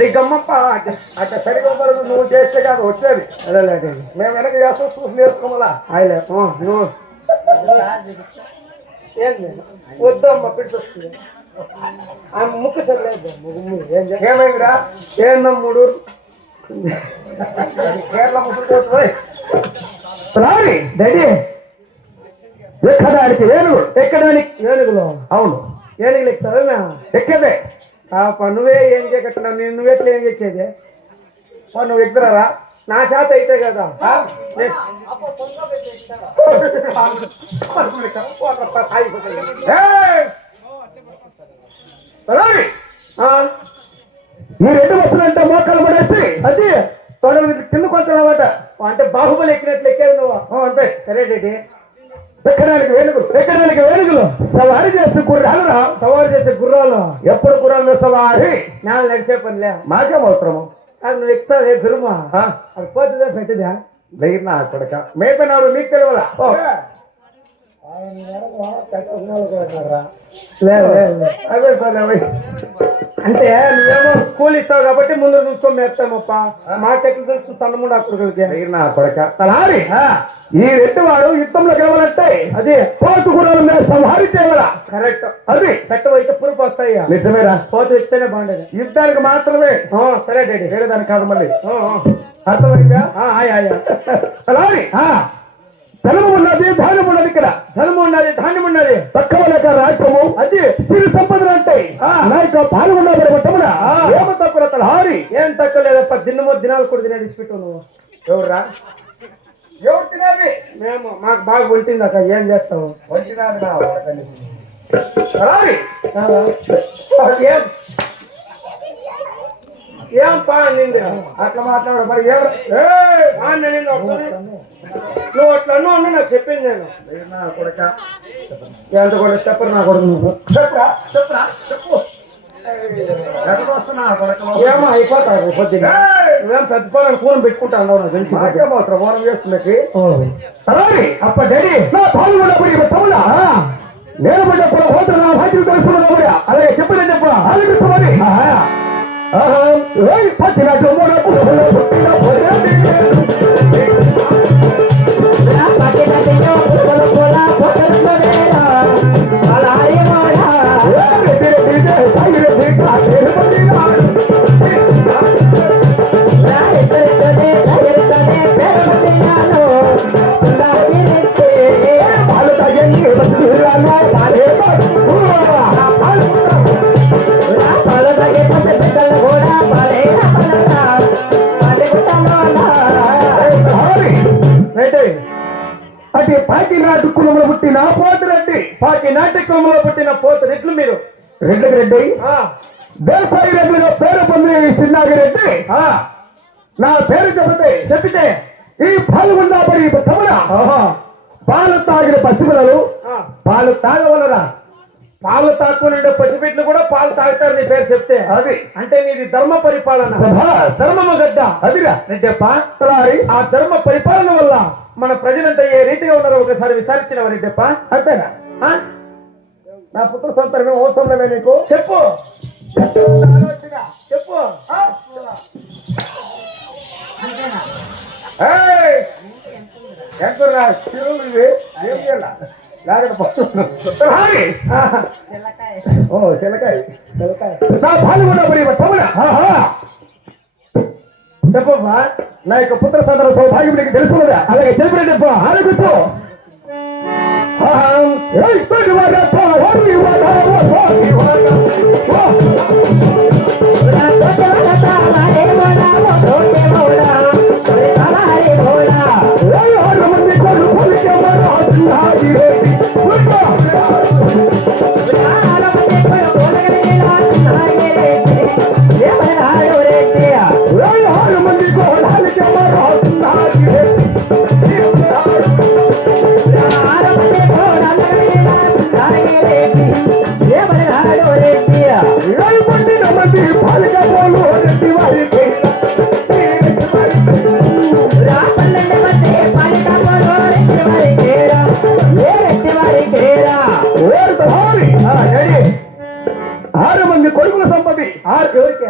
రిగమ్మప్ప అట్లా సరిగా నువ్వు చేస్తే కాదు వచ్చేది. అదే మేము వెనక చేస్తాం చూసి నేర్చుకోవాలా. ఆయలే నువ్వు వద్దమ్మా పిడిచొస్తుంది ముక్కు సరిలేదు. ఏమైందిరా? ఏందమ్మ 3 కేరళ ముసుకుపోతుంది. డాడీ ఎక్కడానికి ఏనుగు ఎక్కడానికి ఏనుగులో? అవును ఏనుగులు ఎక్కుతావే మేము ఎక్కదే. నువ్వే ఏం చేయకట్టున్నావు? నువ్వెట్లా ఏం ఎక్కేది? నువ్వు ఎక్కుతారా? నా చేత అయితే కదా. ఈ 2 బస్సులంటే మోకాలు పడేసి అది కింద కొంచెం అంటే బాహుబలి ఎక్కినట్లు ఎక్కేది నువ్వు. అంతే సరే డాడీ. ఎక్కడానికి వేలుగులు సవారి చేసే గుర్రాలు సవారి చేసే గుర్రాలు ఎప్పుడు గుర్రాలు సవారి నాలుగు నడిచే పనిలే మాకేం అవసరము. అది నువ్వు ఎక్కుతావే గురుమా అది పోతుందా పెట్టిదా దగ్గర నా కొడక మేపనాడు నీకు తెలియదా? అంటే నువ్వేమో స్కూల్ ఇస్తావు కాబట్టి ముందు చూసుకొని మేస్తామప్ప. మాకెట్లు తెలుసు సన్నముండ అక్కడ నా కొడక తలారి. ఈ 2 వాడు యుద్ధంలో గెలవాలంటే అది పోతు కూడా సంహారి చేయాల. కరెక్ట్. అది పెట్టవైతే పురుపు వస్తాయి. నిజమేరా? పోతు ఇస్తేనే బాగుండేది. యుద్ధానికి మాత్రమే. సరే డాడీ వేరే దానికి కాదు మళ్ళీ. అర్థమైందా? తలారి ధనము ఉన్నది ధాన్యం ఉన్నది. ఇక్కడ ధనము ఉన్నది ధాన్యం ఉన్నది. తక్కువ లేక రాజ్యము అది సిరి సంపదలు అంటాయి. నా యొక్క పాలు ఉన్నది. ఏమో తక్కువ తలహారి ఏం తక్కువ లేదప్ప. దినాలు కూడా తినేది ఇచ్చిపెట్టు నువ్వు. ఎవర్రా? ఎవరు తినేది? మేము మాకు బాగా వంటింది అక్క. ఏం చేస్తావు? వంటినాది ఏం పా నింది అట్లా మాట్లాడు. మరి నువ్వు అట్లా అన్నా నాకు చెప్పింది. నేను ఎంత కూడా చెప్పరు నా కొడుకు. నువ్వు చెప్పు ఏమో అయిపోతావు పొద్దున్న. నువ్వేం పెద్ద పని ఫోన్ పెట్టుకుంటా అన్నావు. నాకు తెలిసి ఓనం చేస్తున్నకి అప్ప డాడీ నా పాలు కూడా తమ్ముడా నేను పడ్డప్పుడు హోటల్ నా భాగ్యం తెలుసుకున్నా. అలాగే చెప్పలే చెప్ప ఆలోచిస్తామని పట్టినట్టు అంటే పాకినాటి కులంలో పుట్టిన పోతురెడ్డి. పాకినాటి కులంలో పుట్టిన పోతురెడ్లు మీరు. రెడ్డికి రెడ్డి దేశాయి రెడ్డిగా పేరు పొంది సిన్నాగిరెడ్డి. నా పేరు చెప్పితే ఈ పాలు ఉన్నా పడి తమ్ముడా పాలు తాగిన పసిపిల్లలు పాలు తాగవలరా? పాలు తాక్కునే పసిబిడ్లు కూడా పాలు తాగుతారు నీ పేరు చెప్తే. అది అంటే నీది ధర్మ పరిపాలన. ధర్మము గడ్డ అదిరా రెడ్డప్ప. ఆ ధర్మ పరిపాలన వల్ల మన ప్రజలంతా ఏ రీతిగా ఉన్నారో ఒకసారి విచారించిన రెడ్డప్ప. అంతేనా? నా పుత్ర సంతానం అవసరమే నీకు. చెప్పు చెప్పు. ఎంకురా శివుడు ఇది ఏం చేయాల చెప్పమ్మా. నా యొక్క పుత్ర సంతాన సౌభాగ్యం నీకు తెలుసుకున్నదా? అలాగే చెప్పినప్ప ఆలోచించు. కొడుకుల సంపత్తి ఎవరికి